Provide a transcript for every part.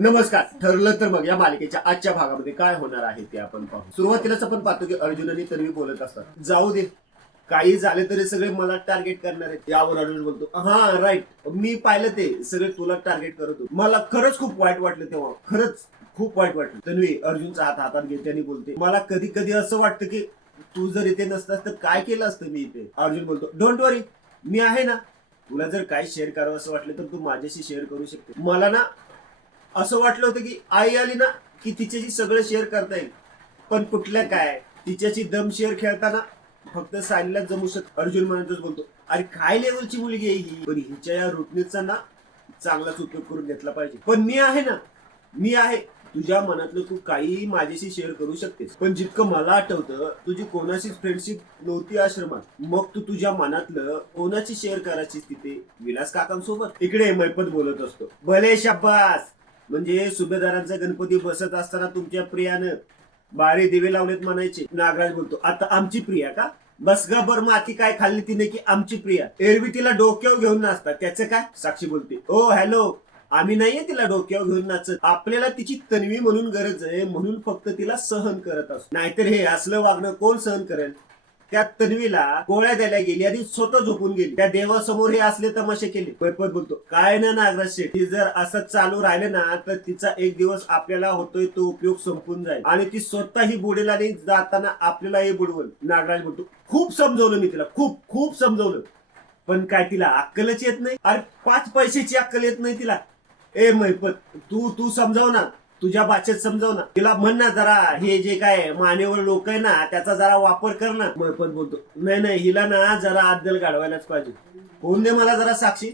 नमस्कार. ठरलं तर मग या मालिकेच्या आजच्या भागामध्ये काय होणार आहे ते आपण पाहू. सुरुवातीलाच आपण पाहतो की अर्जुन आणि तन्वी बोलत असतात. जाऊ दे. काही झाले तरी सगळे मला टार्गेट करणार आहेत. यावर अर्जुन बोलतो हा राईट मी पाहिलं ते. सगळे तुला टार्गेट करत होते. मला खरंच खूप वाईट वाटलं तेव्हा. खरंच खूप वाईट वाटलं. तन्वी अर्जुनचा हात हातात घेते आणि बोलते मला कधी कधी असं वाटतं की तू जर इथे नसतास तर काय केलं असतं मी इथे? अर्जुन बोलतो डोंट वरी मी आहे ना. तुला जर काही शेअर करावं असं वाटलं तर तू माझ्याशी शेअर करू शकते. मला ना असं वाटलं होतं की आई आली ना की तिच्याशी सगळं शेअर करता येईल. पण कुठल्या काय तिच्याशी दम शेअर खेळताना फक्त सायलीला जमू शक अर्जुन म्हणतच बोलतो अरे काय लेवलची मुलगी आहे ही? पण हिच्या या रुटनेचा ना चांगलाच उपयोग करून घेतला पाहिजे. पण मी आहे ना मी आहे. तुझ्या मनातलं तू काही माझ्याशी शेअर करू शकतेस. पण जितकं मला आठवतं तुझी कोणाशीच फ्रेंडशिप नव्हती आश्रमात. मग तू तुझ्या मनातलं कोणाची शेअर करायची तिथे? विलास काकांसोबत? इकडे मैपत बोलत असतो. भले शब्बास म्हणजे सुभेदारांचा गणपती बसत असताना तुमच्या प्रियानं बारे दिवे लावलेत म्हणायचे. नागराज बोलतो आता आमची प्रिया का? बस बर माती काय खाल्ली तिने की आमची प्रिया? एरवी तिला डोक्यावर घेऊन नाचतात त्याचं काय? साक्षी बोलते ओ हॅलो आम्ही नाहीये तिला डोक्यावर घेऊन नाचत. आपल्याला तिची तन्वी म्हणून गरज आहे म्हणून फक्त तिला सहन करत असतो नाहीतर हे असलं वागणं कोण सहन करेल? त्या तन्वीला गोळ्या द्यायला गेली आणि स्वतः झोपून गेली. त्या देवासमोर हे असले तमाशे केले. पैपत बोलतो काय ना नागराज शेठ ती जर असं चालू राहिले ना तर तिचा एक दिवस आपल्याला होतोय तो उपयोग संपून जाईल. आणि ती स्वतः ही बुडेल आणि जाताना आपल्यालाही बुडवल. नागराज बोलतो खूप समजवलं मी तिला खूप खूप समजवलं. पण काय तिला अक्कलच येत नाही? अरे पाच पैशाची अक्कल येत नाही तिला. ए मैपत तू तू समजाव ना. तुझ्या भाषेत समजाव ना. तिला म्हण ना जरा हे जे काय मानेवर लोक आहे ना त्याचा जरा वापर कर ना. मैपत बोलतो नाही नाही हिला ना जरा आदल गाडवायलाच पाहिजे. फोन दे मला जरा साक्षी.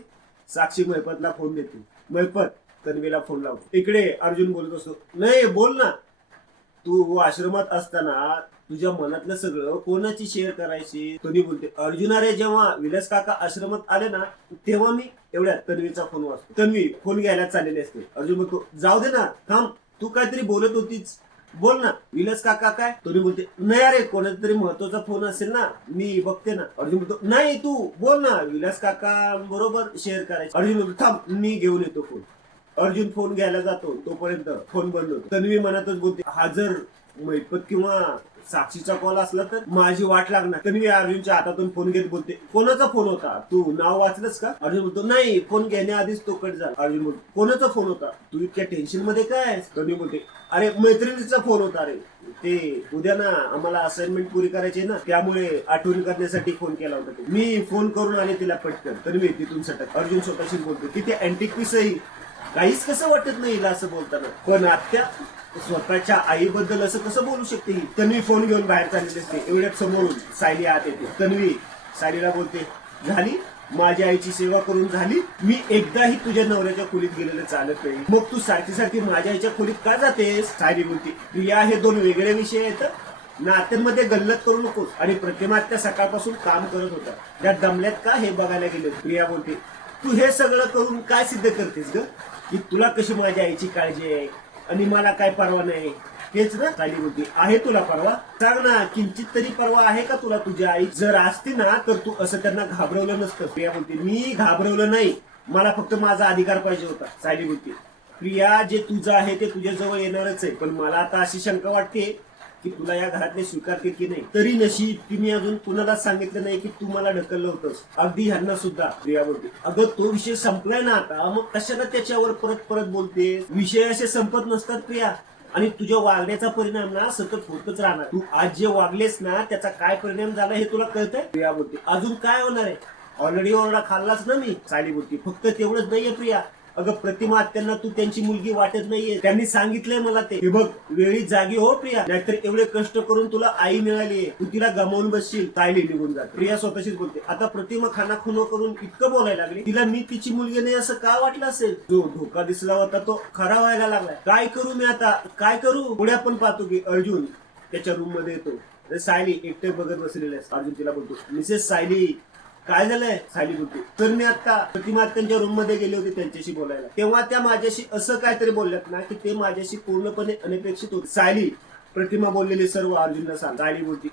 साक्षी मैपतला फोन देते. मैपत. तन्वीला फोन लावतो. इकडे अर्जुन बोलत असतो. नाही बोल ना. तू आश्रमात असताना तुझ्या मनातलं सगळं कोणाची शेअर करायची? कोणी बोलते अर्जुन अरे जेव्हा विलास काका आश्रमात आले ना तेव्हा मी एवढ्या तन्वीचा फोन वाचतो. तन्वी फोन घ्यायला चाललेले असते. अर्जुन म्हणतो जाऊ दे ना थांब तू काहीतरी बोलत होतीच बोल ना विलास काका काय? तुम्ही बोलते नाही अरे कोणाचा तरी महत्त्वाचा फोन असेल ना मी बघते ना. अर्जुन बोलतो नाही तू बोल ना विलास काका बरोबर शेअर करायचं. अर्जुन बोलतो थांब मी घेऊन येतो फोन अर्जुन फोन घ्यायला जातो तोपर्यंत फोन बंद होतो. तन्वी मनातच बोलते हा जर मैपत किंवा साक्षीचा कॉल असला तर माझी वाट लागणार. तन्वी अर्जुनच्या हातातून फोन घेत बोलते. कोणाचा फोन होता? तू नाव वाचलंस का? अर्जुन बोलतो नाही फोन घेण्याआधीच तो कट झाला. अर्जुन बोलतो कोणाचा फोन होता? तू इतक्या टेन्शनमध्ये काय आहेस? बोलते अरे मैत्रिणीचा फोन होता रे. ते उद्या ना आम्हाला असाइनमेंट पुरी करायची आहे ना त्यामुळे आठवणी करण्यासाठी फोन केला होता मी फोन करून आले तिला पटकन. तर मी तिथून सटक अर्जुन स्वतःशी बोलतो किती अँटिक पीसही काहीच कसं वाटत नाही हिला असं बोलताना. पण आत्या स्वतःच्या आईबद्दल असं कसं बोलू शकते ही? तन्वी फोन घेऊन बाहेर चाललेली असते. एवढ्यात समोरून सायली आत येते. तन्वी सायलीला बोलते झाली माझ्या आईची सेवा करून झाली. मी एकदाही तुझ्या नवऱ्याच्या खोलीत गेलेलं चालत नाही. मग तू सारखी सारखी माझ्या आईच्या खोलीत का जातेस? सायली बोलते प्रिया हे दोन वेगळे विषय आहेत नात्यांमध्ये गल्लत करू नकोस. आणि प्रतिमा त्या सकाळपासून काम करत होता. त्या दमल्यात का हे बघायला गेले? प्रिया बोलते तू हे सगळं करून काय सिद्ध करतेस ग? की तुला कशी माझ्या आईची काळजी आहे? आणि मला काय परवा नाही. हेच ना चाली होती आहे तुला परवा? सांग ना किंचित तरी परवा आहे का तुला तुझ्या आई? जर असती ना तर तू असं त्यांना घाबरवलं नसतं. प्रिया बोलते मी घाबरवलं नाही. मला फक्त माझा अधिकार पाहिजे होता. सायली बोलते प्रिया जे तुझं आहे ते तुझ्या जवळ येणारच आहे. पण मला आता अशी शंका वाटते की तुला या घरातले स्वीकारतील की नाही? तरी नशीब की मी अजून कुणाला सांगितलं नाही की तू मला ढकललं होतंस. अगदी ह्यांना सुद्धा प्रिया बोलते अगं तो विषय संपलाय ना आता. मग कशाला त्याच्यावर परत परत बोलते? विषय असे संपत नसतात प्रिया. आणि तुझ्या वागण्याचा परिणाम ना सतत होतच राहणार. तू आज जे वागलेस ना त्याचा काय परिणाम झाला हे तुला कळतंय? प्रिया बोलते. अजून काय होणार आहे? ऑलरेडी ऑर्डर खाल्लाच ना मी चाली बोलते. फक्त तेवढंच नाहीये प्रिया. अगं प्रतिमा त्यांना तू त्यांची मुलगी वाटत नाहीये. त्यांनी सांगितलंय मला ते. हे बघ वेळी जागी हो प्रिया. नाहीतर एवढे कष्ट करून तुला आई मिळाली तू तिला गमावून बसशील. सायली निघून जात प्रिया स्वतःशीच बोलते. आता प्रतिमा खाना खुनो करून इतकं बोलायला लागली. तिला मी तिची मुलगी नाही असं का वाटलं असेल? जो धोका दिसला होता तो खरा व्हायला लागलाय. काय करू मी आता? काय करू? पुढे आपण पाहतो की अर्जुन त्याच्या रूममध्ये येतो. सायली एकटे बघत बसलेले अर्जुन तिला बोलतो मिसेस सायली काय झालंय? खाली बोलते तर मी आता प्रतिमा त्यांच्या रूममध्ये गेले होते त्यांच्याशी बोलायला. तेव्हा त्या माझ्याशी असं काहीतरी बोलल्यात ना की ते माझ्याशी पूर्णपणे अनपेक्षित होते. सायली प्रतिमा बोललेली सर्व अर्जुनला सांग. सायली बोलती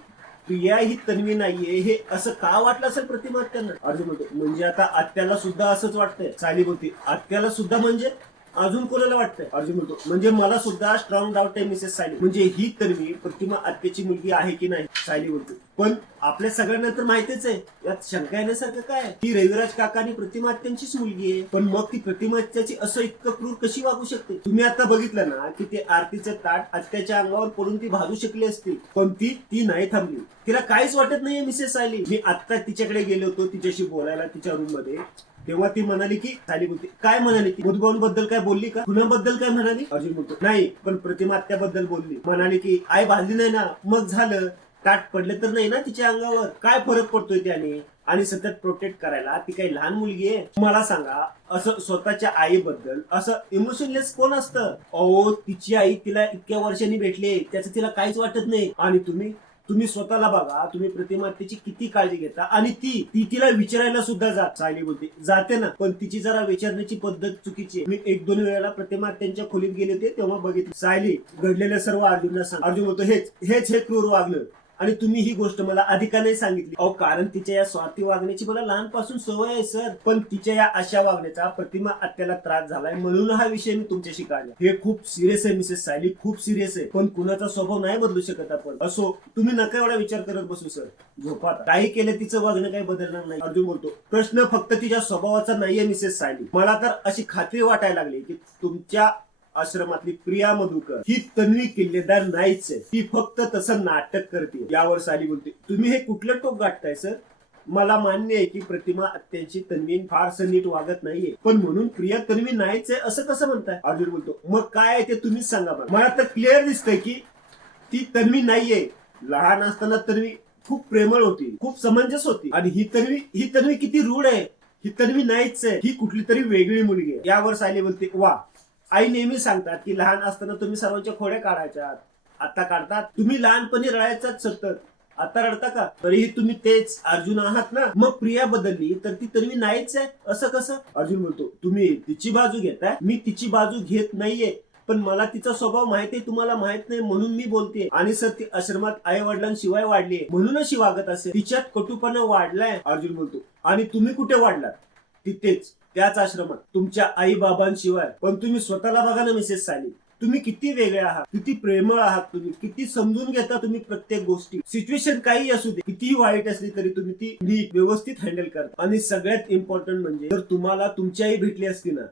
प्रिया ही तन्वी नाहीये. हे असं का वाटलं असेल प्रतिमा त्यांना? अर्जुन म्हणजे आता आत्याला सुद्धा असंच वाटतंय. सायली बोलती आत्याला सुद्धा म्हणजे? अजून कोणाला वाटतंय? अर्जुन म्हणतो म्हणजे मला सुद्धा स्ट्रॉंग डाऊट आहे मिसेस सायली म्हणजे ही तन्वी प्रतिमा आत्याची मुलगी आहे की नाही? सायली बोलतो पण आपल्या सगळ्यांना तर माहितीच आहे यात शंका येण्यासारखं काय ही रविराज काका आणि प्रतिमा आत्यांचीच मुलगी आहे पण मग ती प्रतिमा आत्याची असं इतकं क्रूर कशी वागू शकते? तुम्ही आता बघितलं ना की ते आरतीचं ताट आत्याच्या अंगावर पडून ती भाजू शकली असती पण ती ती नाही थांबली. तिला काहीच वाटत नाहीये मिसेस सायली मी आता तिच्याकडे गेलो होतो तिच्याशी बोलायला तिच्या रूममध्ये. तेव्हा ती म्हणाली की सायली बोलते. काय म्हणाली ती? बद्दल काय बोलली का? खुनाबद्दल काय म्हणाली? अर्जुन बोलतो. नाही पण प्रतिमा आत्याबद्दल बोलली. म्हणाली की आई भाजली नाही ना? मग झालं. ताट पडले तर नाही ना तिच्या अंगावर? काय फरक पडतोय त्याने? आणि सतत प्रोटेक्ट करायला ती काही लहान मुलगी आहे? मला सांगा असं स्वतःच्या आईबद्दल असं इमोशनलेस कोण असतं? अहो तिची आई तिला इतक्या वर्षांनी भेटली त्याचं तिला काहीच वाटत नाही. आणि तुम्ही? तुम्ही स्वतःला बघा तुम्ही प्रतिमातेची किती काळजी घेता आणि ती ती तिला विचारायला सुद्धा जात सायली बोलते जाते ना. पण तिची जरा विचारण्याची पद्धत चुकीची मी एक दोन वेळेला प्रतिमा त्यांच्या खोलीत गेले होते तेव्हा बघितले. सायली घडलेल्या सर्व अर्जुनला सांग. अर्जुन होतो हेच हेच हे क्रूर वागलं आणि तुम्ही ही गोष्ट मला अधिकाने सांगितली. अहो कारण तिच्या या स्वार्थी वागण्याची मला लहानपासून सवय आहे सर. पण तिच्या या अशा वागण्याचा प्रतिमा आत्याला त्रास झालाय म्हणून हा विषय मी तुमच्याशी काढला. हे खूप सिरियस आहे मिसेस सायली. खूप सिरियस आहे. पण कुणाचा स्वभाव नाही बदलू शकत आपण. असो तुम्ही नका एवढा विचार करत बसू सर. झोपात काही केलं तिचं वागणं काही बदलणार नाही. अर्जुन बोलतो प्रश्न फक्त तिच्या स्वभावाचा नाहीये मिसेस सायली. मला तर अशी खात्री वाटायला लागली की तुमच्या आश्रमातली प्रिया मधुकर. ही तन्वी किल्लेदार नाहीच आहे. ती फक्त तसं नाटक करते. यावर साली बोलते तुम्ही हे कुठलं टोक गाठताय सर? मला मान्य आहे की प्रतिमा अत्याची तन्वी फारसं नीट वागत नाहीये. पण म्हणून प्रिया तन्वी नाहीच आहे असं कसं म्हणताय? अर्जुन बोलतो मग काय आहे ते तुम्हीच सांगा मला मला तर क्लिअर दिसतंय की ती तन्वी नाहीये. लहान असताना तन्वी खूप प्रेमळ होती खूप समंजस होती. आणि ही तन्वी ही तन्वी किती रूढ आहे. ही तन्वी नाहीच आहे. ही कुठली तरी वेगळी मुलगी आहे. यावर सायली बोलते वा आई नेहमी सांगतात की लहान असताना तुम्ही सर्वांच्या खोड्या काढायच्या आता काढतात. तुम्ही लहानपणी रडायचाच सतत. आता रडता का? तरीही तुम्ही तेच. अर्जुन आहात ना? मग प्रिया बदलली तर ती तरी नाहीच आहे? असं कसं? अर्जुन बोलतो तुम्ही तिची बाजू घेताय? मी तिची बाजू घेत नाहीये. पण मला तिचा स्वभाव माहिती आहे तुम्हाला माहीत नाही म्हणून मी बोलते आणि सर ती आश्रमात आई वडिलांशिवाय वाढली म्हणूनच शी वागत असेल. तिच्यात कटुपणा वाढलाय अर्जुन बोलतो आणि तुम्ही कुठे वाढलात? तिथेच त्याच आश्रमात तुमच्या आई बाबांशिवाय पण तुम्ही स्वतःला बघा ना मिसेस साली. तुम्ही किती वेगळे आहात किती प्रेमळ आहात तुम्ही किती समजून घेता तुम्ही प्रत्येक गोष्टी. सिच्युएशन काही असू दे कितीही वाईट असली तरी तुम्ही ती नीट व्यवस्थित हँडल करता आणि सगळ्यात इम्पॉर्टंट म्हणजे जर तुम्हाला तुमची आई भेटली असती ना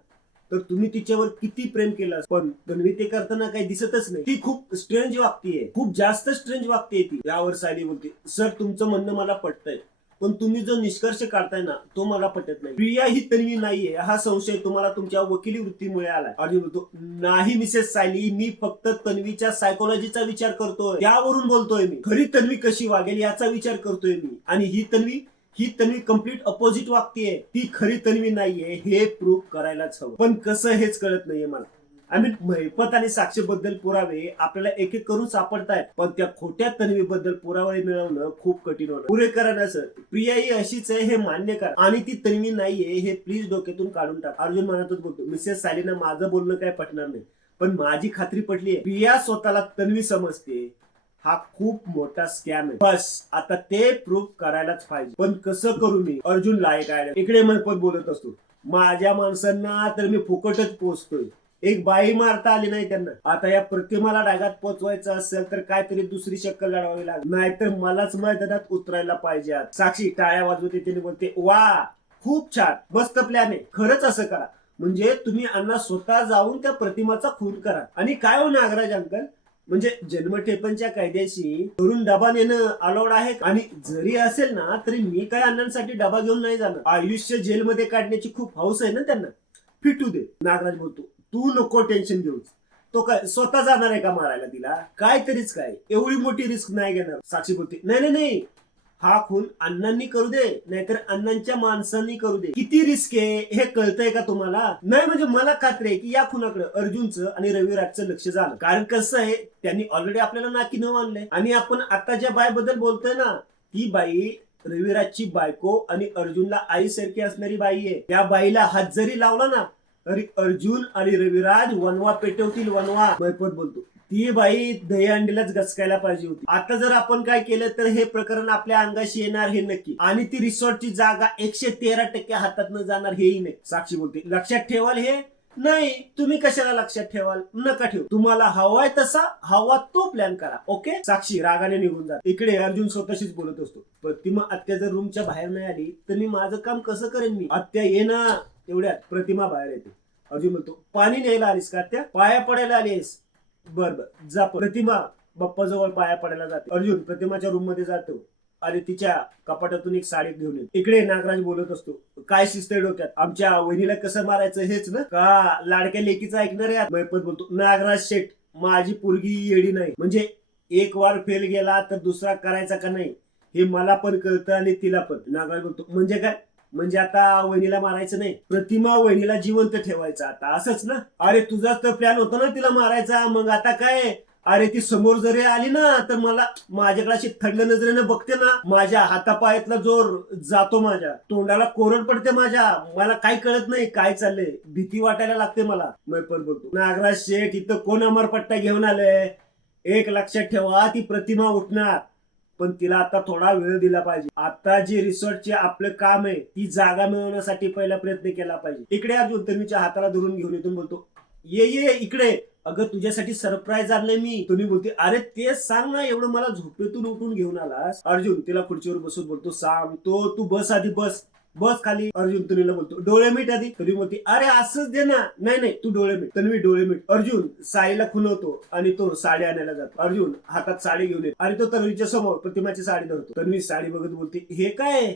तर तुम्ही तिच्यावर किती प्रेम केलं पण तन्वी ते करताना काही दिसतच नाही. ती खूप स्ट्रेंज वागतीये. खूप जास्त स्ट्रेंज वागते ती. यावर साली बोलते सर तुमचं म्हणणं मला पटतंय. पण तुम्ही जो निष्कर्ष काढताय ना तो मला पटत नाही. प्रिया ही तन्वी नाहीये. हा संशय तुम्हाला तुमच्या वकिली वृत्तीमुळे आला अर्जुन बोलतो नाही मिसेस सायली मी फक्त तन्वीच्या सायकोलॉजीचा विचार करतोय. यावरून बोलतोय मी. खरी तन्वी कशी वागेल याचा विचार करतोय मी. आणि ही तन्वी ही तन्वी कंप्लीट अपोजिट वागतीये. ती खरी तन्वी नाहीये. हे प्रूव्ह करायलाच हवं. पण कसं हेच कळत नाहीये मला. आम्ही मीन महिपत आणि साक्षीबद्दल पुरावे आपल्याला एक एक करून सापडतायत. पण त्या खोट्या तन्वीबद्दल पुरावे मिळवणं खूप कठीण होणार पुरे करा ना सर. प्रिया ही अशीच आहे हे मान्य करा. आणि ती तन्वी नाहीये हे प्लीज डोक्यातून काढून टाक. अर्जुन मनातच बोलतो मिसेस सालीना माझं बोलणं काय पटणार नाही. पण माझी खात्री पटली आहे प्रिया स्वतःला तन्वी समजते. हा खूप मोठा स्कॅम आहे. बस आता ते प्रूफ करायलाच पाहिजे. पण कसं करू मी? अर्जुन लायक आहे. इकडे मनपत बोलत असतो माझ्या माणसांना तर मी फुकटच पोचतोय एक बाई मारता आली नाही त्यांना. आता या प्रतिमाला डागात पोचवायचं असेल तर काहीतरी दुसरी शक्कल लढवावी लागेल. नाहीतर मलाच मैदानात उतरायला पाहिजे साक्षी टाळ्या वाजवते तिने बोलते वा खूप छान. मस्त प्लॅन आहे. खरंच असं करा. म्हणजे तुम्ही अण्णा स्वतः जाऊन त्या प्रतिमाचा खून करा. आणि काय हो नागराज अंकल? म्हणजे जन्मठेपणच्या कायद्याशी करून डबा नेणं अलाउड आहे आणि जरी असेल ना तरी मी काय अण्णांसाठी डबा घेऊन नाही जाणार. आयुष्य जेलमध्ये काढण्याची खूप हौस आहे ना त्यांना. फिटू दे. नागराज बोलतो तू नको टेन्शन घेऊस. तो काय स्वतः जाणार आहे का मारायला तिला? काय तरीच काय. एवढी मोठी रिस्क नाही घेणार. साक्षी बोलते नाही नाही नाही. हा खून अण्णांनी करू दे नाहीतर अण्णांच्या माणसांनी करू दे. किती रिस्क आहे? हे कळतंय का तुम्हाला? नाही म्हणजे मला खात्री आहे की या खुनाकडे अर्जुनचं आणि रविराजचं लक्ष झालं. कारण कसं आहे त्यांनी ऑलरेडी आपल्याला नाकी न मानलंय. आणि आपण आता ज्या बायबद्दल बोलतोय ना ती बाई रविराजची बायको आणि अर्जुनला आईसारखी असणारी बाई आहे. त्या बाईला हात जरी लावला ना अरे अर्जुन आणि रविराज वनवा पेटवतील वनवा. मैपत बोलतो. ती बाई दहीहंडीलाच गचकायला पाहिजे होती. आता जर आपण काय केलं तर हे प्रकरण आपल्या अंगाशी येणार हे नक्की. आणि ती रिसॉर्टची जागा एकशे तेरा टक्के हातात न जाणार हेही नाही. साक्षी बोलते. लक्षात ठेवाल हे? नाही. तुम्ही कशाला लक्षात ठेवाल? नका ठेवू. तुम्हाला हवाय तसा हवा तो प्लॅन करा. ओके साक्षी रागाने निघून जा इकडे अर्जुन स्वतःशीच बोलत असतो. प्रतिमा आत्या जर रूमच्या बाहेर नाही आली तर मी माझं काम कसं करेन मी? आत्या ये ना. एवढ्यात प्रतिमा बाहेर येते. अर्जुन म्हणतो पाणी न्यायला आलीस का त्या? पाया पडायला आलीस. बर बर जा प्रतिमा बाप्पा जवळ पाया पडायला जाते. अर्जुन प्रतिमाच्या रूममध्ये जातो आणि तिच्या कपाटातून एक साडी घेऊन येतो. इकडे नागराज बोलत असतो काय शिस्त डोक्यात? आमच्या वहिनीला कसं मारायचं हेच ना? का? लाडक्या लेकीचा ऐकणार आहे? मैपत बोलतो नागराज शेठ माझी पोरगी येडी नाही. म्हणजे एक वार फेल गेला तर दुसरा करायचा का नाही? हे मला पण कळतं आणि तिला पण. नागराज बोलतो म्हणजे काय? म्हणजे आता वहिनीला मारायचं नाही. प्रतिमा वहिनीला जिवंत ठेवायचं आता. असंच ना? अरे तुझाच तर प्लॅन होता ना तिला मारायचा. मग आता काय? अरे ती समोर जरी आली ना तर मला माझ्याकडे अशी थंड नजरेनं बघते ना. माझ्या हातापायातला जोर जातो माझ्या. तोंडाला कोरड पडते माझ्या. मला काही कळत नाही काय चाललंय? भीती वाटायला लागते मला. मी पण बोलतो नागराज शेठ इथं कोण अमरपट्टा घेऊन आलंय? एक लक्षात ठेवा ती प्रतिमा उठणार. पण तिला आता थोडा वेळ दिला पाहिजे. आता जे रिसॉर्टचे आपलं काम आहे ती जागा मिळवण्यासाठी पहिला प्रयत्न केला पाहिजे. इकडे आज तन्वीच्या हाताला धरून घेऊन येतो बोलतो ये ये इकडे. अगं तुझ्यासाठी सरप्राईज आणलंय मी. तुम्ही बोलते अरे तेच सांग ना एवढं मला झोपेतून उठून घेऊन आलास. अर्जुन तिला खुर्चीवर बसून बोलतो सांग तो तू बस आधी बस. बस खाली. अर्जुन तन्वीला बोलतो डोळे मीठ आधी. तन्वी बोलते अरे असंच दे ना. नाही नाही तू डोळे मीठ तन्वी डोळे मीठ अर्जुन साईला खुलवतो आणि तो साडी आणायला जातो. अर्जुन हातात साडी घेऊन येतो. आणि तो तन्वीच्या समोर प्रतिमाची साडी धरतो. तन्वी साडी बघत बोलते हे काय?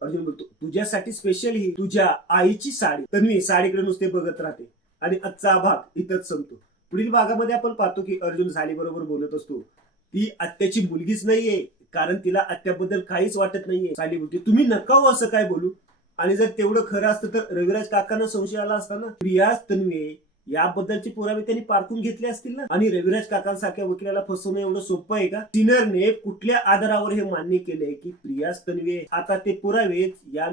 अर्जुन बोलतो तुझ्यासाठी स्पेशल ही तुझ्या आईची साडी. तन्वी साडीकडे नुसते बघत राहते आणि आजचा भाग इथंच संपतो. पुढील भागामध्ये आपण पाहतो की अर्जुन साडी बरोबर बोलत असतो ती आत्याची मुलगीच नाहीये कारण तिला आत्याबद्दल काहीच वाटत नाहीये. चाली बोलते तुम्ही नका हो असं काय बोलू? आणि जर तेवढं खरं असतं तर रविराज काकांना संशय आला असता ना रियाज तन्वे याबद्दलचे पुरावे त्यांनी पारखून घेतले असतील ना? आणि रविराज काकांसारख्या वकिलाला फसवणं एवढं सोपं आहे का? सिनरने कुठल्या आधारावर हे मान्य केलंय की प्रियास तन्वे आता ते पुरावे या